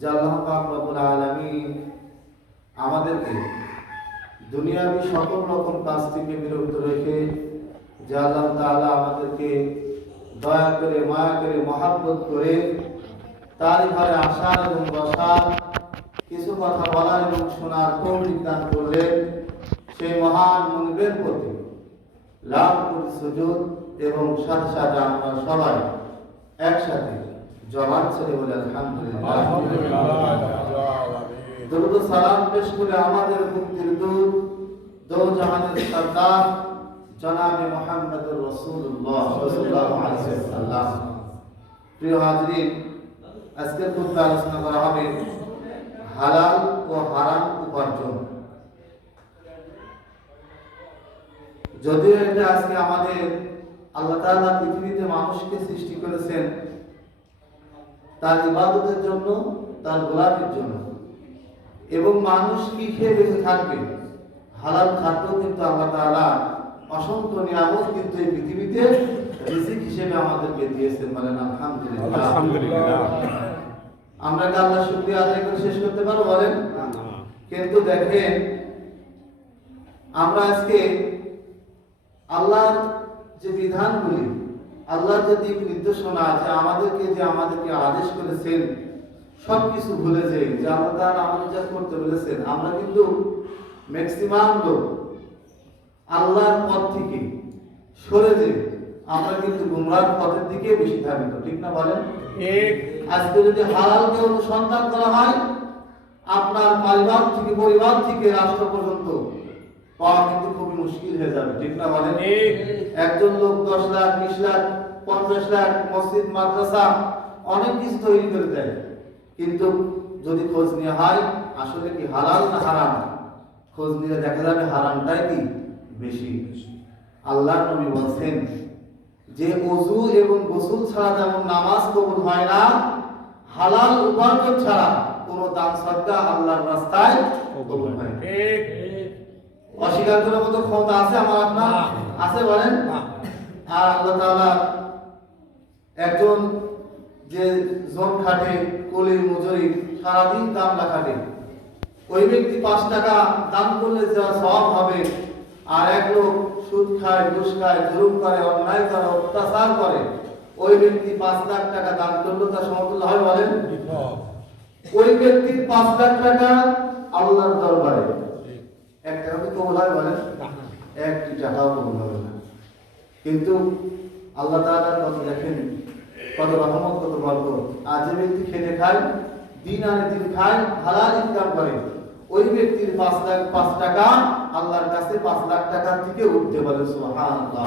যে আল্লাহ পাক আলামিন আমাদেরকে দুনিয়াবি সকল রকম কাজ থেকে বিরত রেখে, যে আল্লাহ তাআলা আমাদেরকে দয়া করে, মায়া করে, মহাব্বত করে তার ঘরে আসার এবং বসার কিছু কথা বলার এবং শোনার তৌফিক দান করলেন সেই মহান মনিবের প্রতি। লাভ সুযোগ এবং সাথে সাথে আমরা সবাই একসাথে জবান ছেড়ে বলে আলহামদুলিল্লাহ। সালাম পেশ করে আমাদের মুক্তির দূত দো জাহানের সরদার জনাবে মুহাম্মদুর রাসূলুল্লাহ সাল্লাল্লাহু প্রিয় হাজরিন আজকের খুতবা আলোচনা করা হবে হালাল ও হারাম উপার্জন। যদিও এটা আজকে আমাদের আল্লাহ তাআলা পৃথিবীতে মানুষকে সৃষ্টি করেছেন তার ইবাদতের জন্য তার গোলাপের জন্য। এবং মানুষ কি খেয়ে বেঁচে থাকবে? হালাল খাদ্য কিন্তু আল্লাহ তাআলা অসংখ্য নিয়ামত কিন্তু এই পৃথিবীতে রিজিক হিসেবে আমাদেরকে দিয়েছেন বলেন আলহামদুলিল্লাহ। আলহামদুলিল্লাহ। আমরা কি আল্লাহ শুকরিয়া আদায় করে শেষ করতে পারব বলেন? কিন্তু দেখেন আমরা আজকে আল্লাহর যে বিধানগুলি আল্লাহর যে দিক নির্দেশনা আছে আমাদেরকে যে আমাদেরকে আদেশ করেছেন সব কিছু ভুলে যাই যে আল্লাহ আমাদের যা করতে বলেছেন আমরা কিন্তু ম্যাক্সিমাম লোক। আল্লাহর পথ থেকে সরে যে আমরা কিন্তু গুমরাহ পথের দিকে বেশি ধাবিত ঠিক না বলেন? আজকে যদি হালালকে অনুসন্ধান করা হয় আপনার পরিবার থেকে পরিবার থেকে রাষ্ট্র পর্যন্ত পাওয়া কিন্তু খুবই মুশকিল হয়ে যাবে ঠিক না বলেন? একজন লোক দশ লাখ বিশ লাখ পঞ্চাশ লাখ মসজিদ মাদ্রাসা অনেক কিছু তৈরি করে দেয়। কিন্তু যদি খোঁজ নেওয়া হয় আসলে কি হালাল না হারাম? খোঁজ নিয়ে দেখা যাবে হারামটাই কি? বেশি। আল্লাহ নবী বলছেন যে ওযু এবং গোসল ছাড়া যেমন নামাজ কবুল হয় না। হালাল উপার্জন ছাড়া কোনো দান সদকা আল্লাহর রাস্তায় কবুল হয় না। অস্বীকার করার মতো ক্ষমতা আছে আমার আপনার আছে বলেন? আর আল্লাহ তাআলা একজন যে জন খাটে কলির মজুরি সারাদিন কামলা খাটে ওই ব্যক্তি পাঁচ টাকা দান করলে যা সব হবে আর এক লোক সুদ খায় ঘুষ খায় জুলুম করে অন্যায় করে অত্যাচার করে ওই ব্যক্তি পাঁচ লাখ টাকা দান করল তা সমতুল্য হয় বলেন? ওই ব্যক্তির পাঁচ লাখ টাকা আল্লাহর দরবারে কবুল হয় একটি টাকাও কবুল হবে না। কিন্তু আল্লাহ কত দেখেন কত রহমত কত আর যে ব্যক্তি খেতে খায় দিন আনে দিন খায় হালাল ইনকাম করে ওই ব্যক্তির পাঁচ লাখ পাঁচ টাকা আল্লাহর কাছে পাঁচ লাখ টাকার থেকে উঠতে পারে সুবহানাল্লাহ।